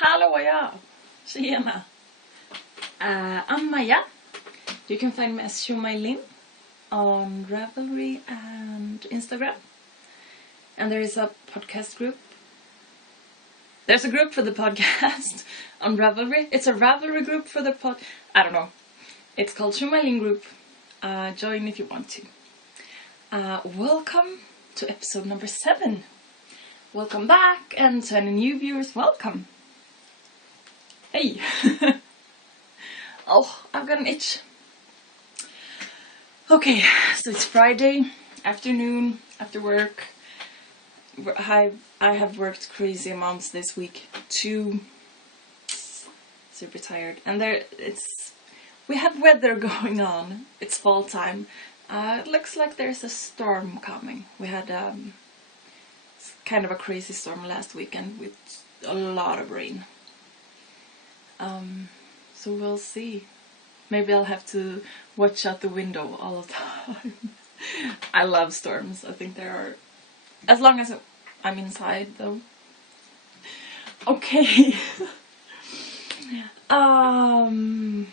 Hallå! Tjena! I'm Maja. You can find me as sjomajlin on Ravelry and Instagram. And there is a podcast group. There's a group for the podcast on Ravelry. It's a Ravelry group for the I don't know. It's called sjomajlin group. Join if you want to. Welcome to episode number 7. Welcome back, and to any new viewers, welcome. Hey! Oh, I've got an itch. Okay, so it's Friday afternoon after work. I have worked crazy amounts this week too. Super tired, and we have weather going on. It's fall time. It looks like there's a storm coming. We had kind of a crazy storm last weekend with a lot of rain. So we'll see. Maybe I'll have to watch out the window all the time. I love storms. I think there are, as long as I'm inside though. Okay. I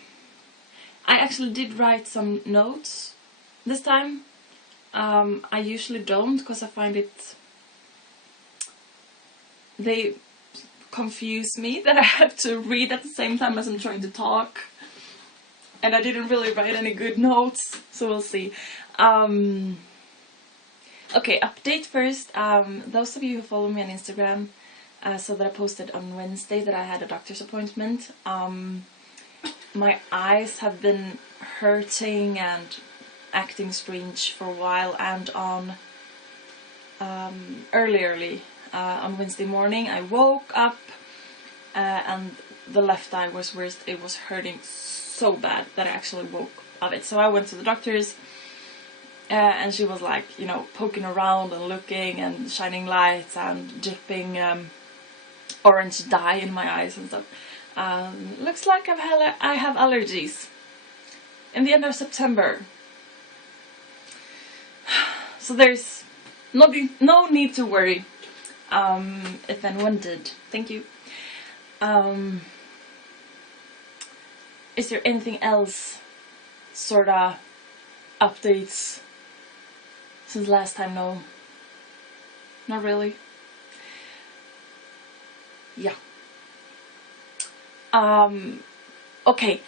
actually did write some notes this time. I usually don't, because I find they confuse me that I have to read at the same time as I'm trying to talk. And I didn't really write any good notes, so we'll see. Okay, update first. Those of you who follow me on Instagram saw that I posted on Wednesday that I had a doctor's appointment. My eyes have been hurting and acting strange for a while, and on early on Wednesday morning I woke up and the left eye was worst. It was hurting so bad that I actually woke of it. So I went to the doctor's and she was like, you know, poking around and looking and shining lights and dripping orange dye in my eyes and stuff. Looks like I have allergies in the end of September. So there's no need to worry. If anyone did. Thank you. Is there anything else sorta updates since last time? No. Not really. Yeah. Okay.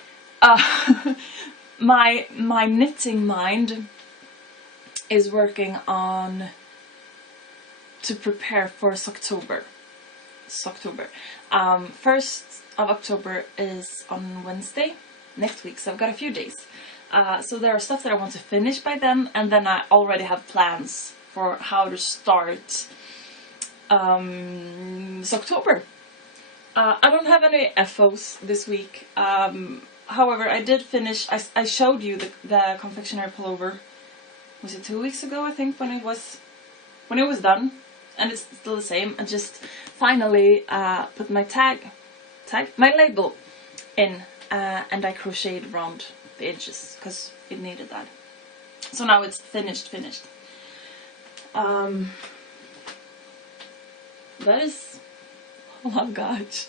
My knitting mind is working on to prepare for October. 1st of October is on Wednesday next week, so I've got a few days. So there are stuff that I want to finish by then, and then I already have plans for how to start October. I don't have any FOs this week. However, I did finish. I showed you the confectionery pullover. Was it 2 weeks ago? I think when it was done. And it's still the same. I just finally put my my label in, and I crocheted around the edges because it needed that. So now it's finished. That is all I've got.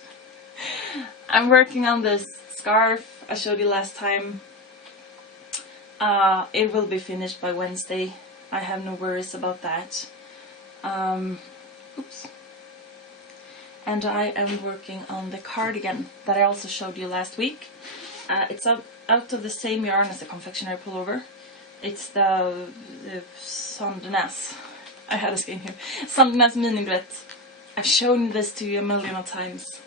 I'm working on this scarf I showed you last time. It will be finished by Wednesday. I have no worries about that. Oops. And I am working on the cardigan that I also showed you last week. It's out of the same yarn as the confectionery pullover. It's the Sandnes. I had a skein here. Sandnes mini-brett. I've shown this to you a million of times.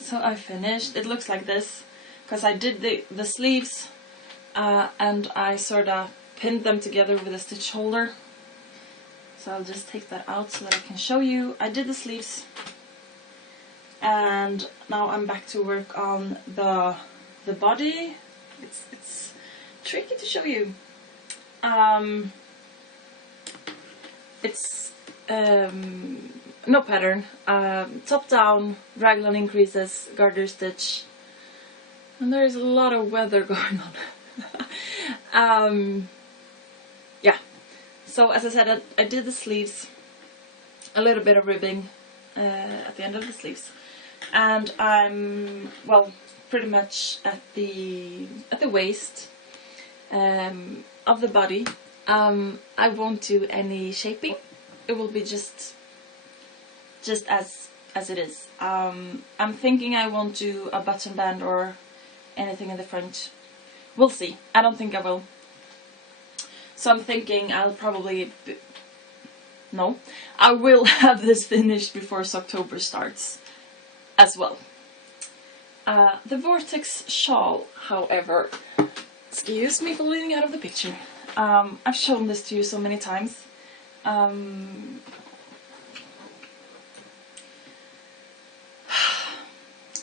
So I finished. It looks like this because I did the sleeves and I sort of pinned them together with a stitch holder. So I'll just take that out so that I can show you. I did the sleeves, and now I'm back to work on the body. It's tricky to show you. It's no pattern. Top down, raglan increases, garter stitch, and there's a lot of weather going on. Yeah. So as I said, I did the sleeves, a little bit of ribbing, at the end of the sleeves, and I'm, well, pretty much at the waist of the body. I won't do any shaping. It will be just as it is. I'm thinking I won't do a button band or anything in the front. We'll see. I don't think I will. So I'm thinking I'll probably... No. I will have this finished before October starts as well. The Vortex shawl, however... Excuse me for leaning out of the picture. I've shown this to you so many times. I'm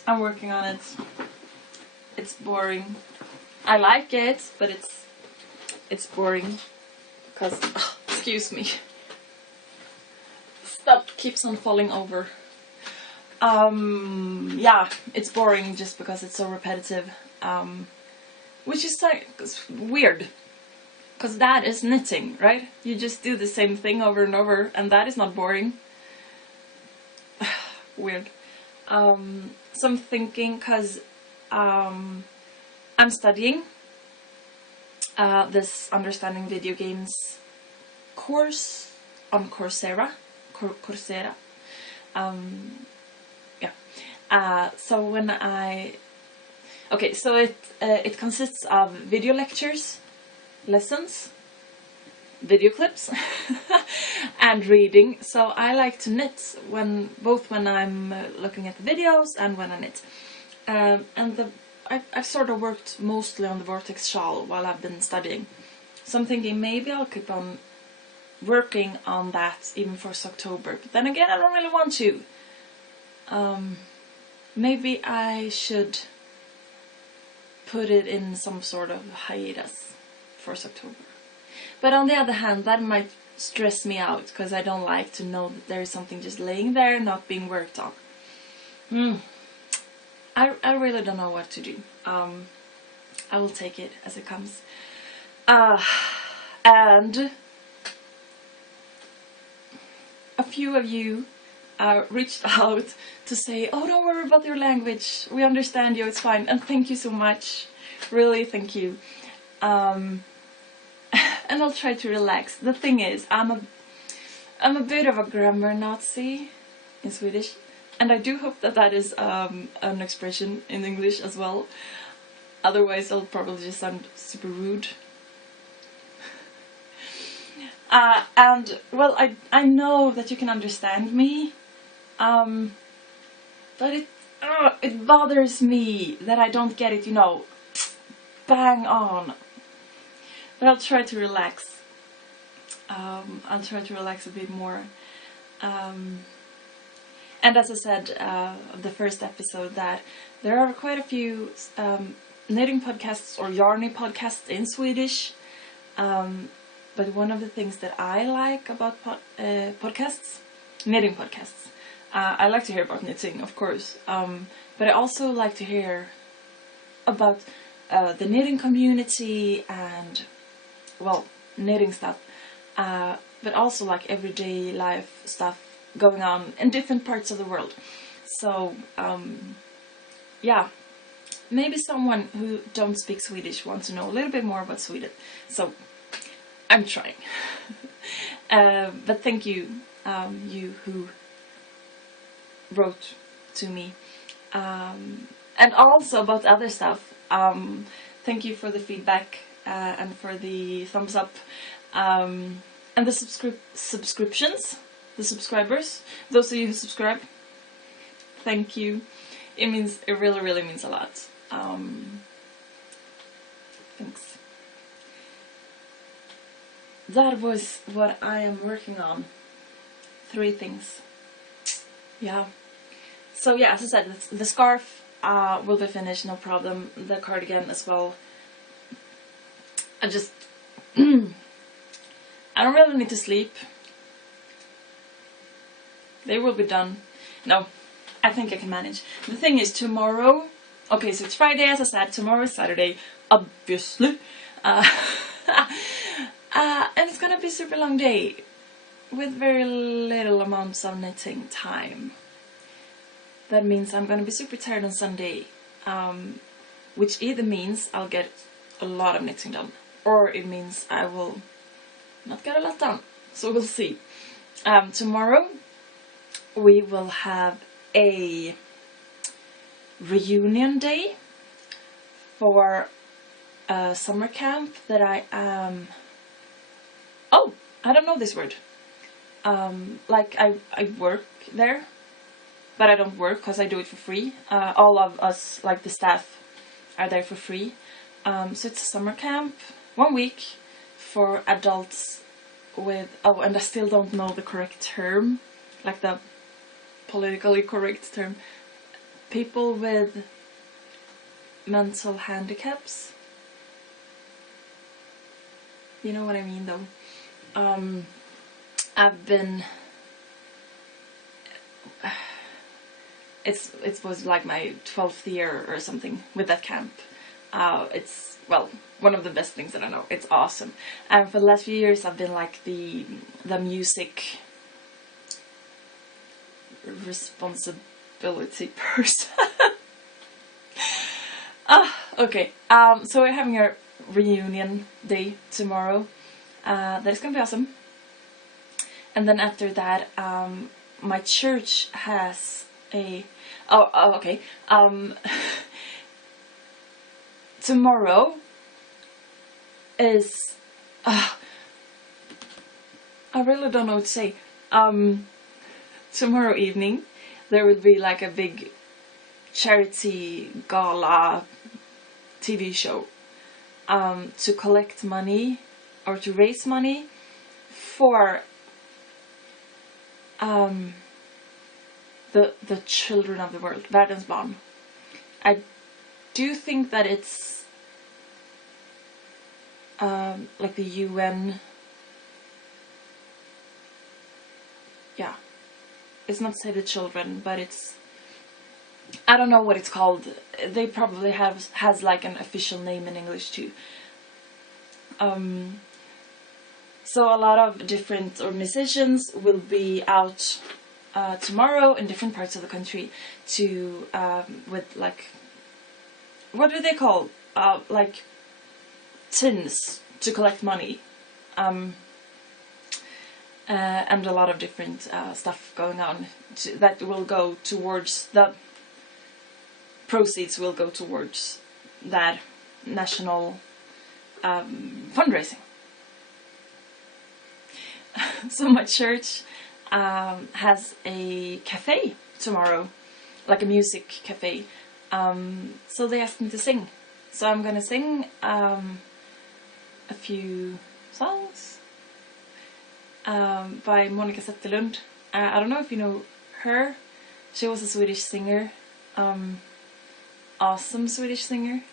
working on it. It's boring. I like it, but it's boring because excuse me. Stuff keeps on falling over. Yeah, it's boring just because it's so repetitive. Which is like weird. Because that is knitting, right? You just do the same thing over and over, and that is not boring. Weird. So I'm thinking, because I'm studying this Understanding Video Games course on Coursera. Coursera. Yeah. So when I... Okay, so it consists of video lectures, lessons, video clips, and reading. So I like to knit both when I'm looking at the videos and when I knit. I've sort of worked mostly on the Vortex shawl while I've been studying. So I'm thinking maybe I'll keep on working on that even for October. But then again, I don't really want to. Maybe I should put it in some sort of hiatus for October. But on the other hand, that might stress me out because I don't like to know that there is something just laying there not being worked on. I really don't know what to do. I will take it as it comes. And a few of you reached out to say, oh, don't worry about your language. We understand you, it's fine. And thank you so much. Really, thank you. And I'll try to relax. The thing is, I'm a bit of a grammar Nazi in Swedish. And I do hope that that is an expression in English as well. Otherwise, I'll probably just sound super rude. And, well, I know that you can understand me. But it bothers me that I don't get it, you know, bang on. But I'll try to relax. I'll try to relax a bit more. And as I said, the first episode, that there are quite a few knitting podcasts or yarny podcasts in Swedish. But one of the things that I like about podcasts, knitting podcasts, I like to hear about knitting, of course. But I also like to hear about the knitting community and, well, knitting stuff. But also like everyday life stuff going on in different parts of the world. So, yeah, maybe someone who don't speak Swedish wants to know a little bit more about Sweden. So, I'm trying. But thank you, you who wrote to me. And also about other stuff. Thank you for the feedback and for the thumbs up. And the subscriptions. The subscribers, those of you who subscribe, thank you. It really, really means a lot. Thanks. That was what I am working on. 3 things. Yeah. So yeah, as I said, the scarf will be finished, no problem. The cardigan as well. I don't really need to sleep. They will be done. No, I think I can manage. The thing is, tomorrow... Okay, so it's Friday, as I said. Tomorrow is Saturday, obviously. And it's gonna be a super long day. with very little amounts of knitting time. That means I'm gonna be super tired on Sunday, which either means I'll get a lot of knitting done, or it means I will not get a lot done. So we'll see. Tomorrow we will have a reunion day for a summer camp that I am... Oh, I don't know this word. Like I work there, but I don't work because I do it for free. All of us, like the staff, are there for free. So it's a summer camp, 1 week for adults with... Oh, and I still don't know the correct term, like the politically correct term. People with mental handicaps. You know what I mean, though. I've been... It was like my 12th year or something with that camp. It's, well, one of the best things that I know. It's awesome. And for the last few years I've been like the music responsibility person. Okay. So we're having a reunion day tomorrow. That is gonna be awesome. And then after that, my church has a... Oh, okay. Tomorrow is... I really don't know what to say. Tomorrow evening there will be like a big charity gala TV show to collect money, or to raise money for the children of the world, världens barn. I do think that it's like the UN. Yeah, it's not Save the Children, but it's... I don't know what it's called. They probably has like an official name in English too. So a lot of different organizations will be out tomorrow in different parts of the country to with like, what do they call, like tins to collect money, and a lot of different stuff going on that will go towards... the proceeds will go towards that national fundraising. So my church has a cafe tomorrow, like a music cafe. So they asked me to sing. So I'm gonna sing a few songs by Monica Zetterlund. I don't know if you know her. She was a Swedish singer. Awesome Swedish singer.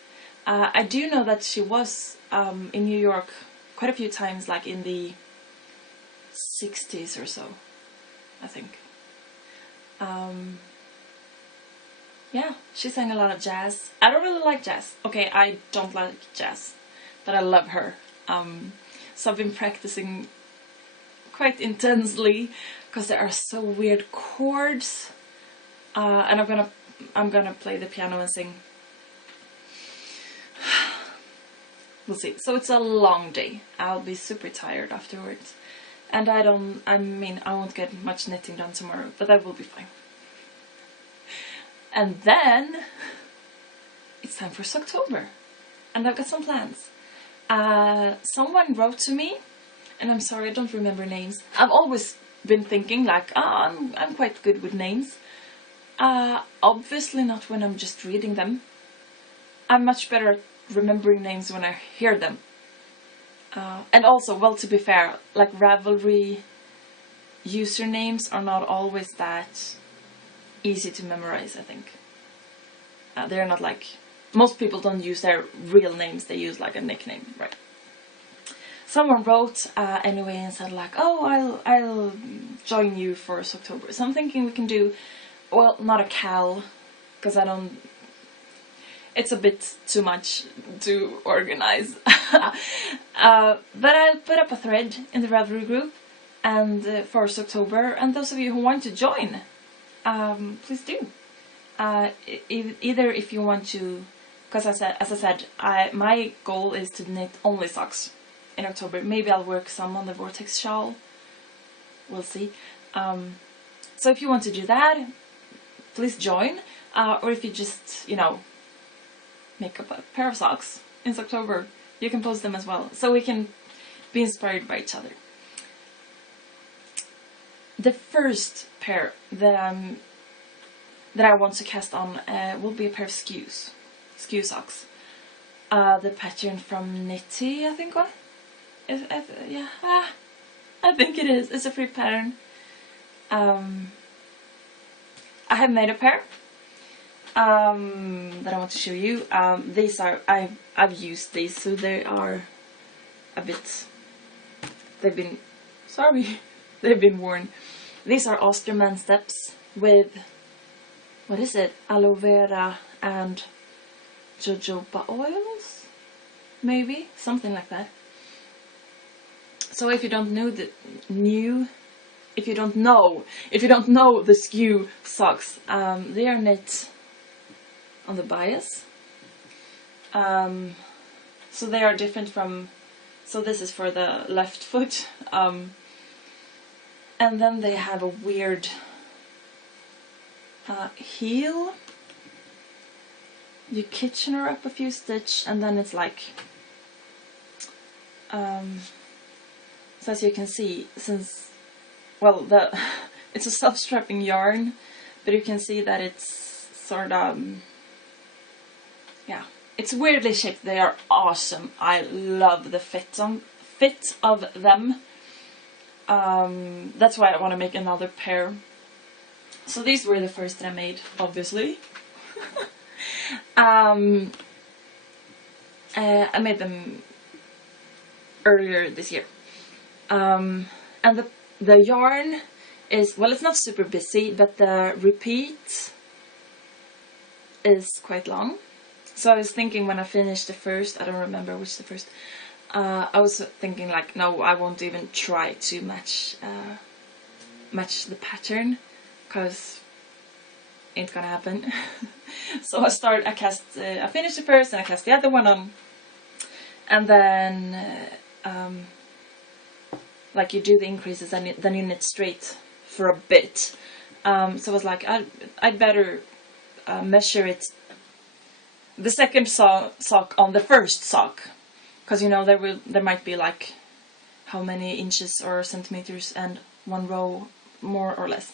I do know that she was in New York quite a few times, like in the 60s or so, I think. Yeah, she sang a lot of jazz. I don't really like jazz. Okay, I don't like jazz, but I love her. So I've been practicing quite intensely because there are so weird chords, and I'm gonna play the piano and sing. We'll see. So it's a long day. I'll be super tired afterwards. And I won't get much knitting done tomorrow, but that will be fine. And then it's time for October. And I've got some plans. Someone wrote to me, and I'm sorry, I don't remember names. I've always been thinking like, I'm quite good with names. Obviously not when I'm just reading them. I'm much better at remembering names when I hear them. And also, well, to be fair, like Ravelry usernames are not always that easy to memorize, I think. They're not like... Most people don't use their real names, they use like a nickname, right? Someone wrote anyway and said like, oh, I'll join you for October. So I'm thinking we can do... Well, not a cal, because I don't... It's a bit too much to organize. But I'll put up a thread in the Ravelry group, and 1st October. And those of you who want to join, please do. Either if you want to, because as I said, my goal is to knit only socks in October. Maybe I'll work some on the vortex shawl. We'll see. So if you want to do that, please join. Or if you just, make up a pair of socks in October, you can post them as well. So we can be inspired by each other. The first pair that I want to cast on will be a pair of skew socks. The pattern from Nitty, I think what? Yeah, I think it is. It's a free pattern. I have made a pair that I want to show you. These are I've used these, so they are a bit. They've been worn. These are Osterman steps with, what is it? Aloe vera and jojoba oils, maybe something like that. So if you don't know the skew socks, they are knit on the bias. So they are different from. So this is for the left foot, and then they have a weird heel. You Kitchener up a few stitch, and then it's like. So as you can see, it's a self-strapping yarn, but you can see that it's sort of, it's weirdly shaped. They are awesome. I love the fit of them. That's why I want to make another pair. So these were the first that I made, obviously. I made them earlier this year. And the yarn is, well, it's not super busy, but the repeat is quite long. So I was thinking when I finished the first, I don't remember which the first, I was thinking like, no, I won't even try to match the pattern, because it ain't gonna happen. So I finished the first and I cast the other one on, and then like you do the increases and then you knit straight for a bit. So I was like, I'd better measure it, the second sock on the first sock, because there might be like how many inches or centimeters and one row more or less.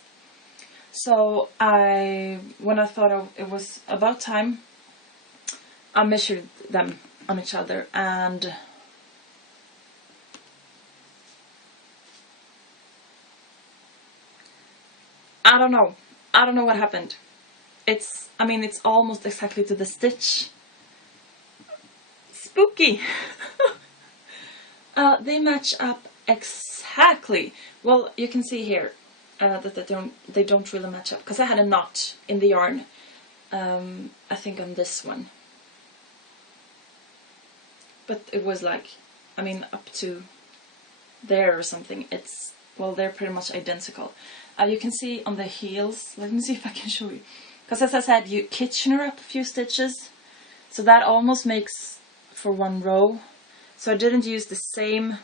So when I thought it was about time, I measured them on each other, and I don't know what happened. It's almost exactly to the stitch. Spooky. They match up exactly. Well, you can see here that they don't really match up, because I had a knot in the yarn. I think on this one, but it was like, up to there or something. They're pretty much identical. You can see on the heels. Let me see if I can show you. Because as I said, you Kitchener up a few stitches, so that almost makes for one row. So I didn't use the same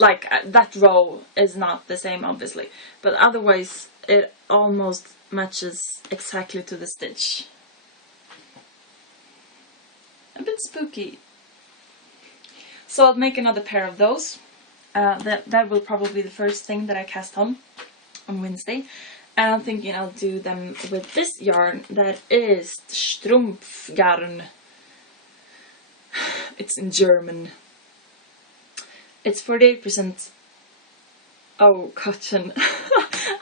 that row is not the same, obviously, but otherwise it almost matches exactly to the stitch. A bit spooky. So I'll make another pair of those. That will probably be the first thing that I cast on Wednesday. And I'm thinking I'll do them with this yarn that is Strumpfgarn. It's in German. It's 48%. Oh, cotton.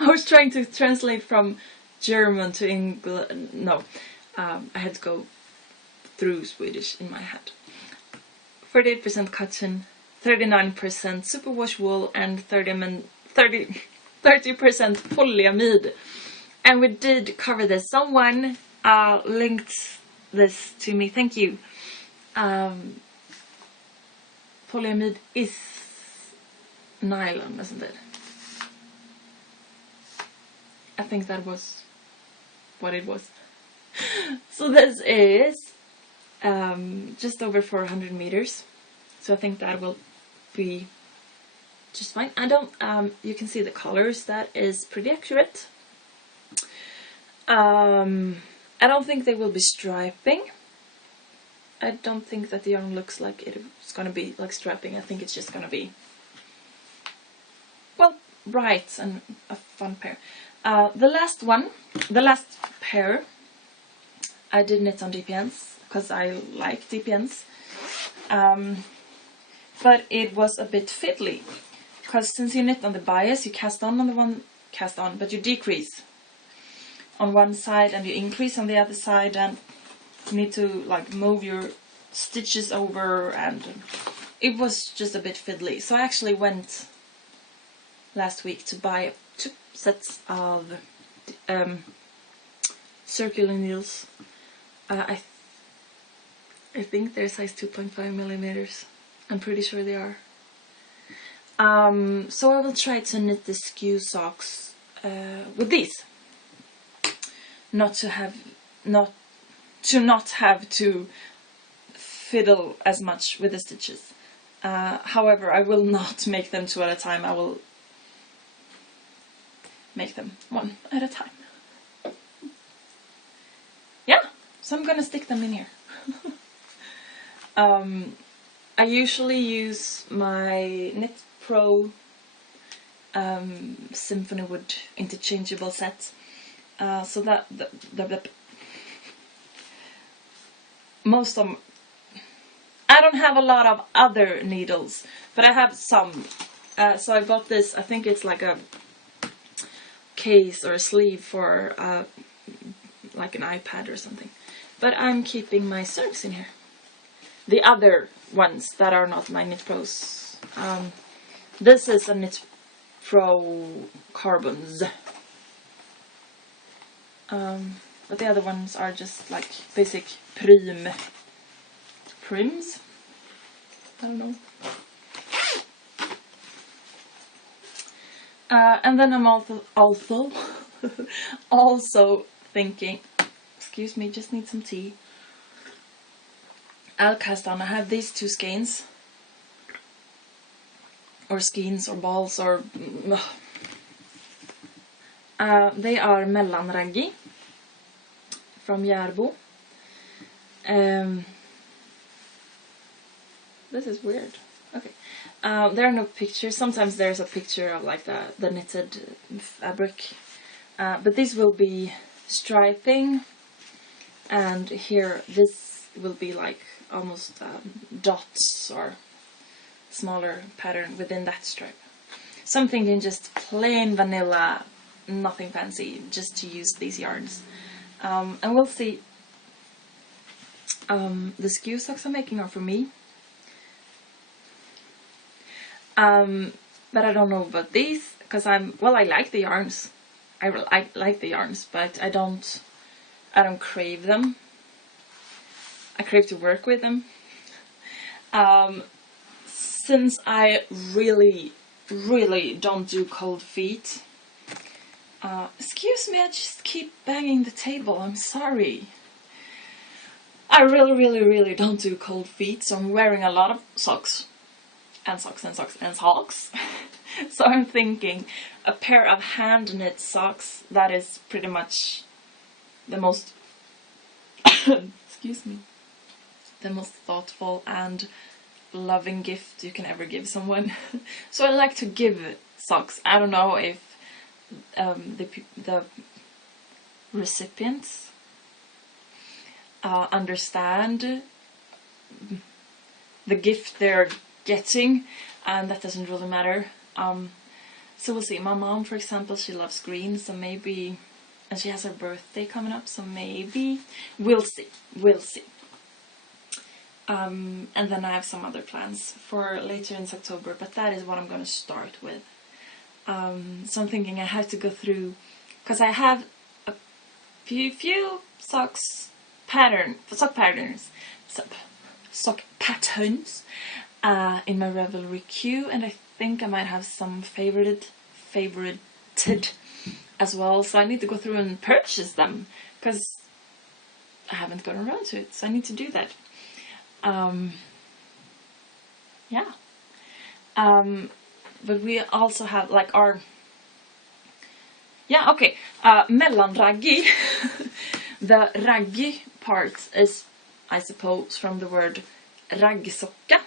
I was trying to translate from German to English. No, I had to go through Swedish in my head. 48% cotton, 39% superwash wool, and 30% polyamide. And we did cover this. Someone linked this to me. Thank you. Polyamide is nylon, isn't it? I think that was what it was. So this is just over 400 meters. So I think that will be just fine. I don't, you can see the colors, that is pretty accurate. I don't think they will be striping. I don't think that the yarn looks like it's gonna be like striping. I think it's just gonna be, well, bright and a fun pair. The last pair, I did knit on DPNs because I like DPNs. But it was a bit fiddly because since you knit on the bias, you cast on the one, but you decrease on one side and you increase on the other side, and you need to like move your stitches over, and it was just a bit fiddly. So I actually went last week to buy 2 sets of circular needles. I think they're size 2.5 millimeters. I'm pretty sure they are. So I will try to knit the skew socks with these. Not to have to fiddle as much with the stitches. However, I will not make them 2 at a time. I will make them 1 at a time. Yeah, so I'm gonna stick them in here. I usually use my Knit Pro Symphony Wood interchangeable set. So that most of them, I don't have a lot of other needles, but I have some. So I got this, I think it's like a case or a sleeve for like an iPad or something. But I'm keeping my circs in here. The other ones that are not my Knit Pros. This is a Knit Pro Carbons. But the other ones are just like basic prims. I don't know. And then I'm also thinking, excuse me, just need some tea. I'll cast on. I have these 2 skeins. Or skeins or balls or... they are mellanraggi from Järbo. This is weird. Okay. There are no pictures. Sometimes there's a picture of like the knitted fabric. But these will be striping. And here this will be like almost dots or smaller pattern within that stripe. So I'm thinking just plain vanilla, nothing fancy, just to use these yarns. And we'll see. The skew socks I'm making are for me. But I don't know about these, because I like the yarns. I like the yarns, but I don't crave them. I crave to work with them. Since I really don't do cold feet. Excuse me, I just keep banging the table, I'm sorry. I really don't do cold feet, so I'm wearing a lot of socks. And socks and socks and socks. So I'm thinking a pair of hand knit socks, that is pretty much the most excuse me, the most thoughtful and loving gift you can ever give someone. So I like to give socks. I don't know if the recipients understand the gift they're getting, and that doesn't really matter. So we'll see. My mom, for example, she loves green, so maybe, and she has her birthday coming up, so maybe we'll see. And then I have some other plans for later in October, but that is what I'm going to start with. So I'm thinking I have to go through, because I have a few sock patterns, sock patterns in my Ravelry queue, and I think I might have some favorited as well, so I need to go through and purchase them because I haven't gotten around to it, so I need to do that. Yeah. But we also have like our mellanraggy. The raggy part is, I suppose, from the word raggsocka,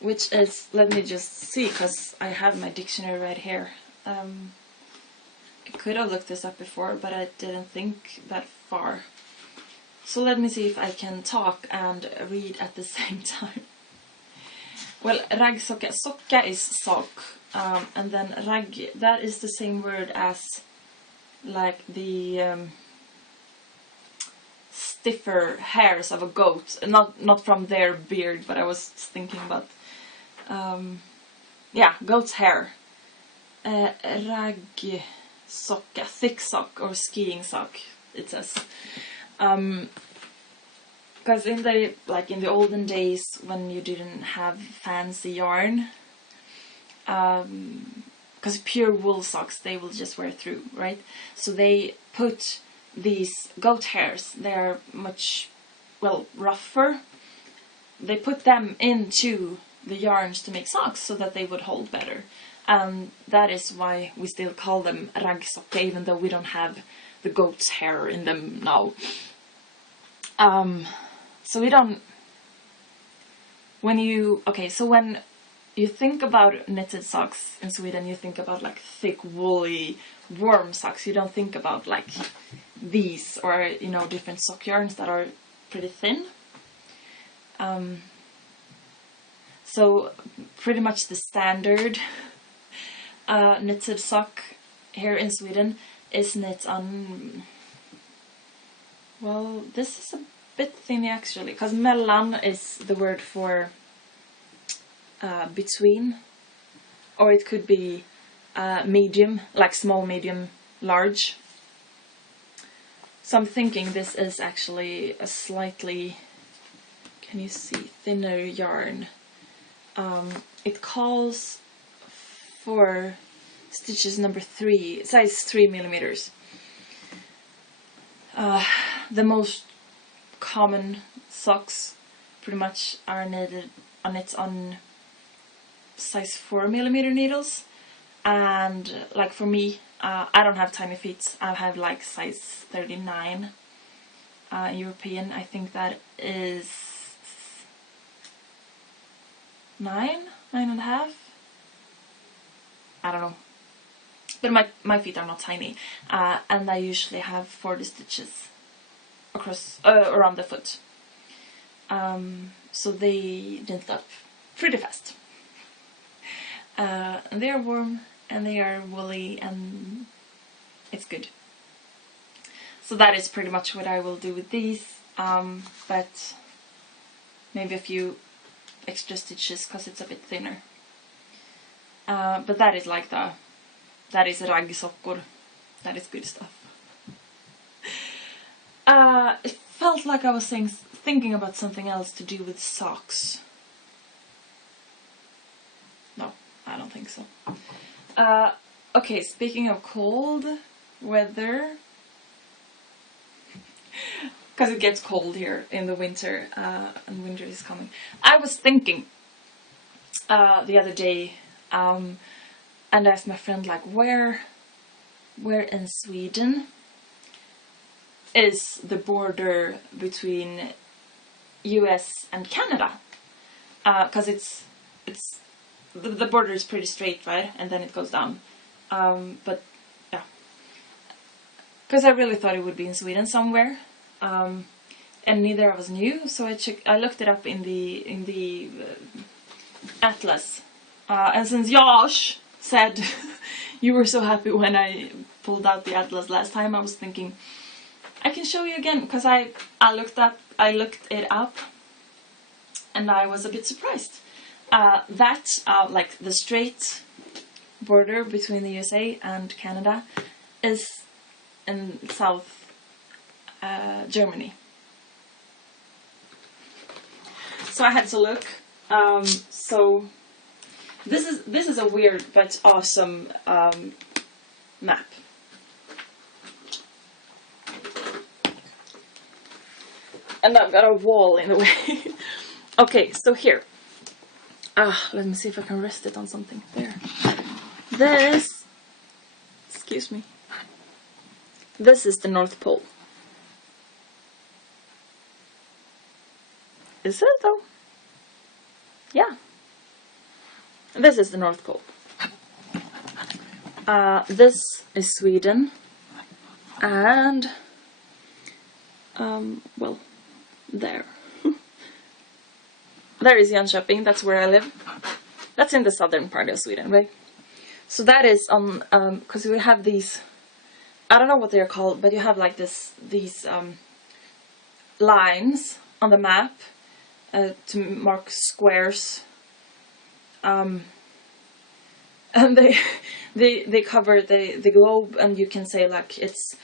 which is, let me just see, because I have my dictionary right here. I could have looked this up before, but I didn't think that far. So let me see if I can talk and read at the same time. Well, raggsocka, socka is sock, and then ragg, that is the same word as like the stiffer hairs of a goat. Not from their beard, but I was thinking about, goat's hair. Raggsocka, thick sock or skiing sock, it says. Because in the olden days when you didn't have fancy yarn, because pure wool socks they will just wear through, right? So they put these goat hairs, they're much, rougher. They put them into the yarns to make socks so that they would hold better. And that is why we still call them raggsocka, even though we don't have the goat's hair in them now. So we don't, when you think about knitted socks in Sweden, you think about like thick, woolly, warm socks. You don't think about like these or, different sock yarns that are pretty thin. So pretty much the standard knitted sock here in Sweden is knit on, this is a bit thin actually, because mellan is the word for between, or it could be medium, like small, medium, large. So I'm thinking this is actually a slightly, can you see, thinner yarn. It calls for stitches number 3, size 3 millimeters. The most common socks pretty much are knitted on size 4 millimeter needles, and like for me, I don't have tiny feet. I have like size 39 European. I think that is 9.5. I don't know, but my feet are not tiny, and I usually have 40 stitches across around the foot. So they knit up pretty fast. And they are warm and they are woolly and it's good. So that is pretty much what I will do with these, but maybe a few extra stitches because it's a bit thinner. But that is like that is raggsockor. That is good stuff. It felt like I was thinking about something else to do with socks. No, I don't think so. Okay, speaking of cold weather, because it gets cold here in the winter, and winter is coming. I was thinking the other day, and asked my friend, like, where in Sweden is the border between US and Canada? Because the border is pretty straight, right? And then it goes down. But yeah, because I really thought it would be in Sweden somewhere, and neither of us knew. So I looked it up in the atlas, and since Josh said you were so happy when I pulled out the atlas last time, I was thinking I can show you again, because I looked it up, and I was a bit surprised. That like the straight border between the USA and Canada is in South Germany. So I had to look. So this is a weird but awesome map. And I've got a wall in the way. Okay, so here. Let me see if I can rest it on something. There. This, excuse me. This is the North Pole. Is it though? Yeah. This is the North Pole. This is Sweden. And, well, there. There is Jönköping, that's where I live. That's in the southern part of Sweden, right? So that is on, because we have these, I don't know what they're called, but you have like these lines on the map to mark squares. And they cover the globe, and you can say like it's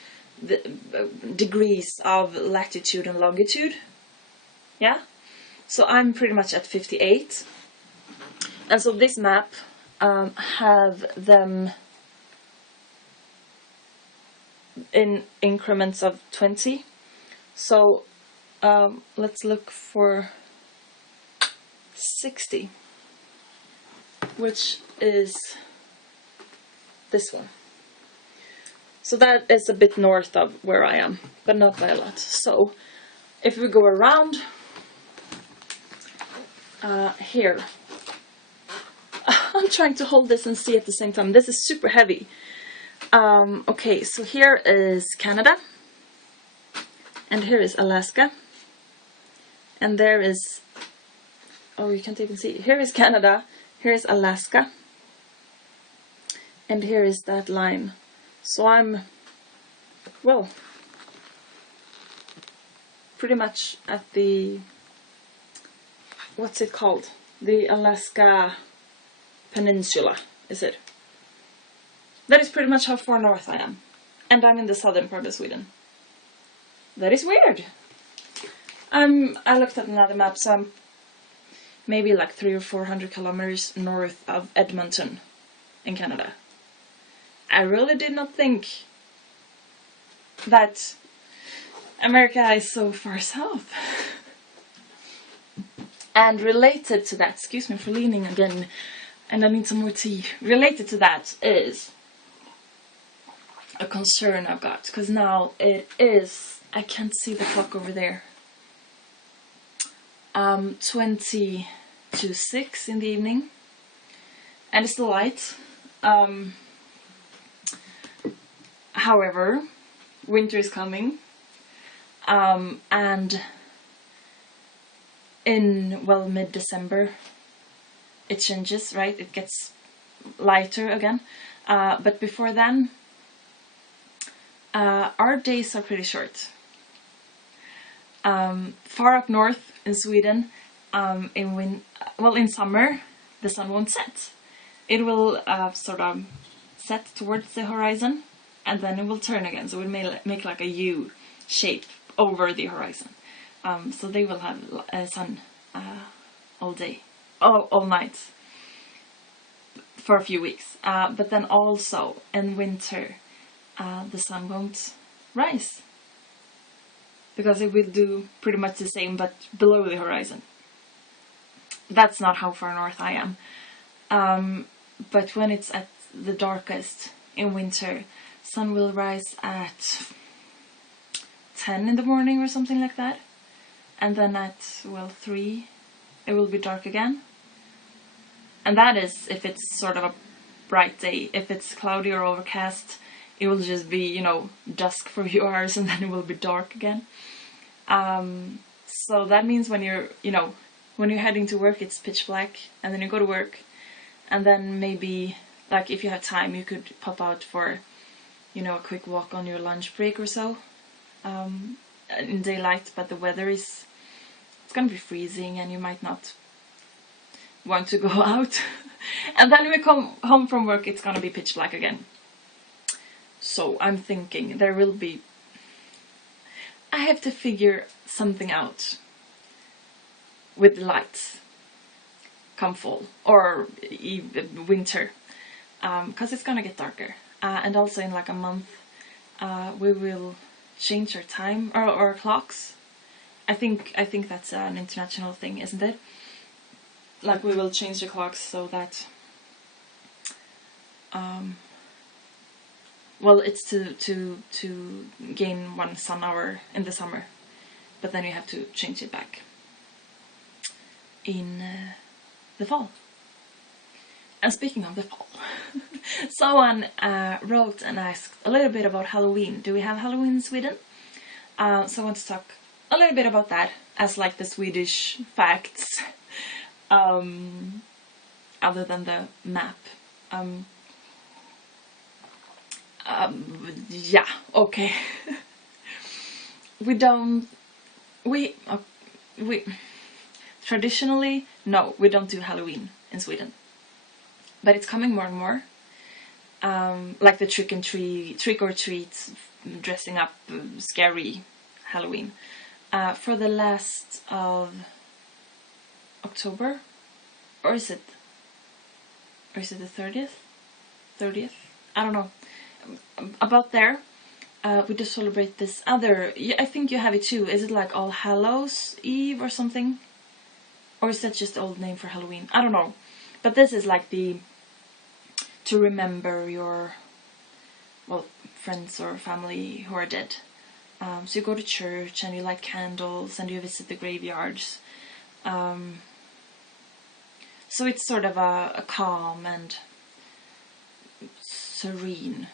the degrees of latitude and longitude. Yeah? So I'm pretty much at 58. And so this map have them in increments of 20. So let's look for 60, which is this one. So that is a bit north of where I am, but not by a lot. So if we go around here, I'm trying to hold this and see at the same time. This is super heavy. Okay, so here is Canada, and here is Alaska, and there is, oh, you can't even see. Here is Canada, here is Alaska, and here is that line. So I'm, well, pretty much at the, what's it called? The Alaska Peninsula, is it? That is pretty much how far north I am. And I'm in the southern part of Sweden. That is weird. I looked at another map, so I'm maybe like 300 or 400 kilometers north of Edmonton in Canada. I really did not think that America is so far south. And related to that, excuse me for leaning again, and I need some more tea. Related to that is a concern I've got, because now it is, I can't see the clock over there, 20 to 6 in the evening, and it's still light. However, winter is coming, and in, well, mid-December it changes, right? It gets lighter again, but before then our days are pretty short. Far up north in Sweden, in summer the sun won't set. It will sort of set towards the horizon, and then it will turn again, so it may make like a U shape over the horizon. So they will have sun all day, all night for a few weeks. But then also in winter the sun won't rise, because it will do pretty much the same but below the horizon. That's not how far north I am. But when it's at the darkest in winter, sun will rise at 10 in the morning or something like that. And then at, well, 3 it will be dark again. And that is if it's sort of a bright day. If it's cloudy or overcast, it will just be, you know, dusk for a few hours and then it will be dark again. So that means when you're, you know, when you're heading to work, it's pitch black, and then you go to work, and then maybe, like, if you have time, you could pop out for, you know, a quick walk on your lunch break or so, in daylight, but the weather is, it's gonna be freezing and you might not want to go out. And then when we come home from work, it's gonna be pitch black again. So I'm thinking there will be, I have to figure something out with lights come fall or winter, because it's gonna get darker. And also in like a month we will change our time or our clocks. I think that's an international thing, isn't it? Like we will change the clocks so that well, it's to gain 1 sun hour in the summer, but then you have to change it back in the fall. And speaking of the fall, someone wrote and asked a little bit about Halloween. Do we have Halloween in Sweden? So I want to talk a little bit about that as like the Swedish facts, other than the map. Yeah, okay. we traditionally, no, we don't do Halloween in Sweden, but it's coming more and more. Like the trick or treat, dressing up, scary Halloween. For the last of October, or is it the 30th? 30th? I don't know. About there, we just celebrate this other. I think you have it too. Is it like All Hallows Eve or something? Or is that just the old name for Halloween? I don't know. But this is like to remember your, well, friends or family who are dead. So you go to church and you light candles and you visit the graveyards. So it's sort of a calm and serene.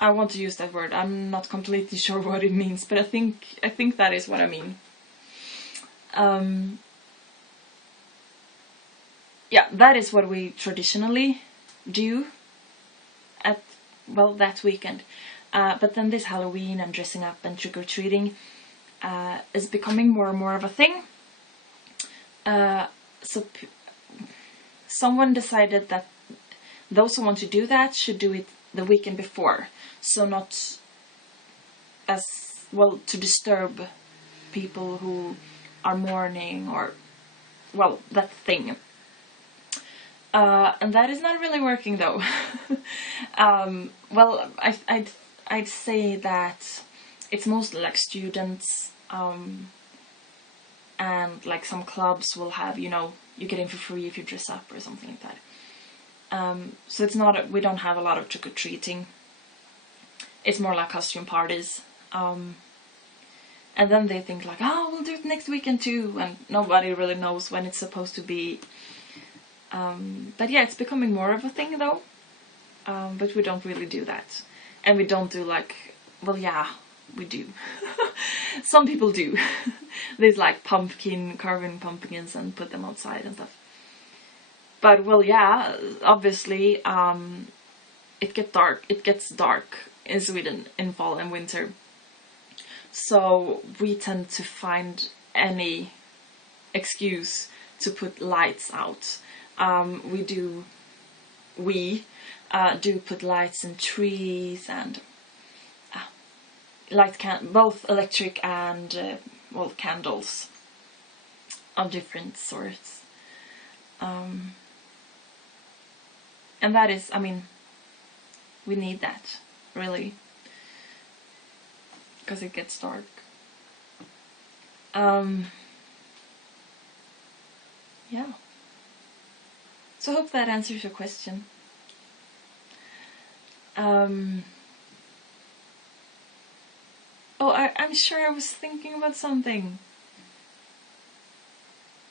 I want to use that word. I'm not completely sure what it means, but I think that is what I mean. Yeah, that is what we traditionally do at, well, that weekend. But then this Halloween and dressing up and trick-or-treating is becoming more and more of a thing. So someone decided that those who want to do that should do it the weekend before. So not as, well, to disturb people who are mourning or, well, that thing. And that is not really working though. Well, I'd say that it's mostly like students, and like some clubs will have, you know, you get in for free if you dress up or something like that. So it's not, we don't have a lot of trick-or-treating. It's more like costume parties. And then they think like, oh, we'll do it next weekend too, and nobody really knows when it's supposed to be. But yeah, it's becoming more of a thing though. But we don't really do that. And we don't do like, well, yeah, we do. Some people do. There's like carving pumpkins and put them outside and stuff. But, well, yeah, obviously, it gets dark in Sweden in fall and winter. So we tend to find any excuse to put lights out. We do put lights in trees and both electric and well, candles of different sorts. And that is, I mean, we need that, really, because it gets dark. Yeah. So I hope that answers your question. Oh, I'm sure I was thinking about something.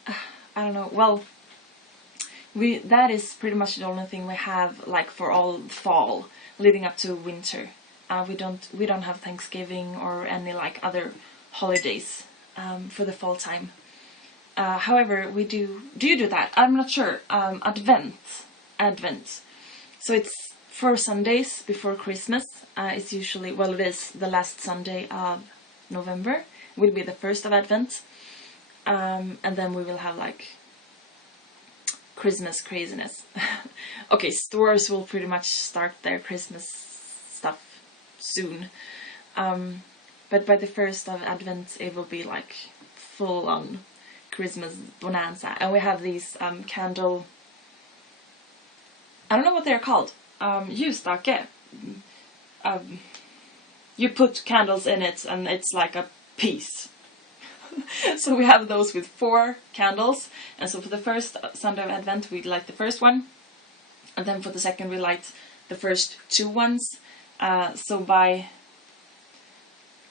I don't know. Well, that is pretty much the only thing we have, like, for all fall leading up to winter. We don't have Thanksgiving or any like other holidays for the fall time. However, we do you do that? I'm not sure. Advent. So it's 4 Sundays before Christmas. It's usually, well, it is the last Sunday of November. Will be the first of Advent, and then we will have like Christmas craziness. Okay, stores will pretty much start their Christmas stuff soon, but by the first of Advent it will be like full on Christmas bonanza. And we have these candle, I don't know what they're called, ljusstake. You put candles in it and it's like a piece. So we have those with 4 candles, and so for the first Sunday of Advent we light the first one, and then for the second we light the first 2 ones. So by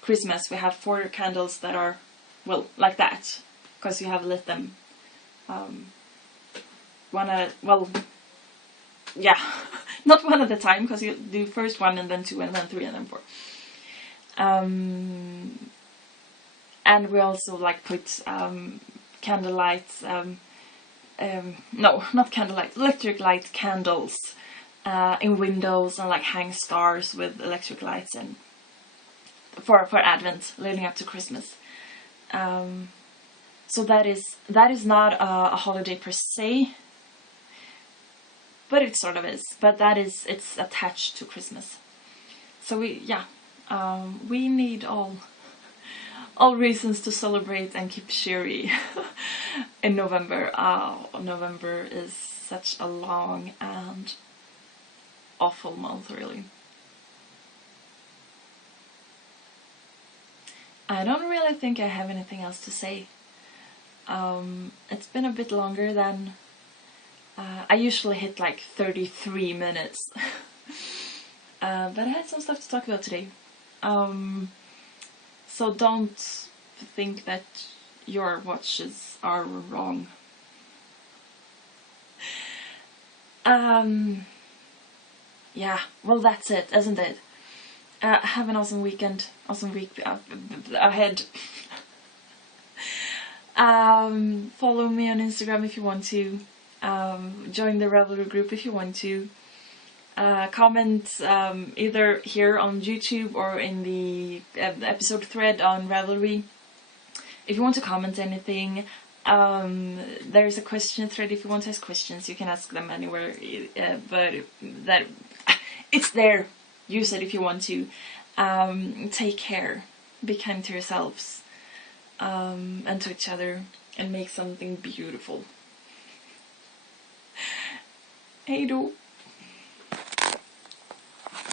Christmas we have 4 candles that are, well, like that, because you have lit them one at, well, yeah, not one at a time, because you do first 1 and then 2 and then 3 and then 4. And we also like put candle lights, no, not candle lights, electric light candles in windows, and like hang stars with electric lights, and for Advent leading up to Christmas. So that is not a holiday per se, but it sort of is. But it's attached to Christmas. So we need all reasons to celebrate and keep cheery in November. November is such a long and awful month, really. I don't really think I have anything else to say. It's been a bit longer than I usually hit, like 33 minutes. But I had some stuff to talk about today. So don't think that your watches are wrong. Yeah, well, that's it, isn't it? Have an awesome weekend, awesome week ahead. Follow me on Instagram if you want to. Join the Ravelry group if you want to. Comment either here on YouTube or in the episode thread on Ravelry if you want to comment anything. There's a question thread if you want to ask questions. You can ask them anywhere, but that it's there. Use it if you want to. Take care. Be kind to yourselves and to each other, and make something beautiful. Hej då!